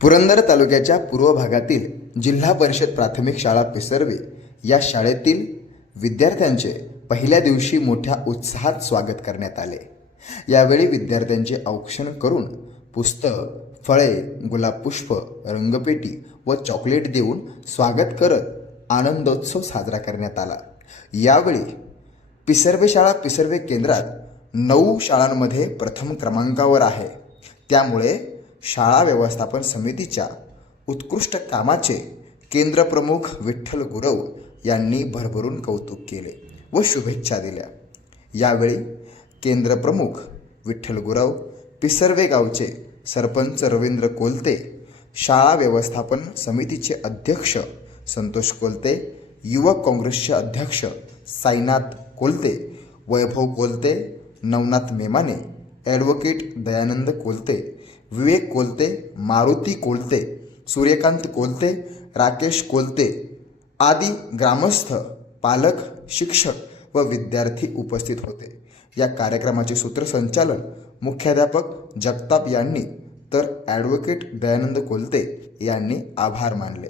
पुरंदर तालुक्याच्या पूर्व भागातील जिल्हा परिषद प्राथमिक शाळा पिसर्वे या शाळेतील विद्यार्थ्यांचे पहिल्या दिवशी मोठ्या उत्साहात स्वागत करण्यात आले. यावेळी विद्यार्थ्यांचे औक्षण करून पुस्तक फळे गुलाबपुष्प रंगपेटी व चॉकलेट देऊन स्वागत करत आनंदोत्सव साजरा करण्यात आला. यावेळी पिसर्वे शाळा पिसर्वे केंद्रात नऊ शाळांमध्ये प्रथम क्रमांकावर आहे. त्यामुळे शाळा व्यवस्थापन समितीच्या उत्कृष्ट कामाचे केंद्रप्रमुख विठ्ठल गुरव यांनी भरभरून कौतुक केले व शुभेच्छा दिल्या. यावेळी केंद्रप्रमुख विठ्ठल गुरव पिसर्वे गावचे सरपंच रवींद्र कोलते शाळा व्यवस्थापन समितीचे अध्यक्ष संतोष कोलते युवक काँग्रेसचे अध्यक्ष साईनाथ कोलते वैभव कोलते नवनाथ मेमाने ॲडव्होकेट दयानंद कोलते विवेक कोलते मारुती कोलते सूर्यकांत कोलते राकेश कोलते आदी ग्रामस्थ पालक शिक्षक व विद्यार्थी उपस्थित होते. या कार्यक्रमाचे सूत्रसंचालन मुख्याध्यापक जगताप यांनी तर ॲडव्होकेट दयानंद कोलते यांनी आभार मानले.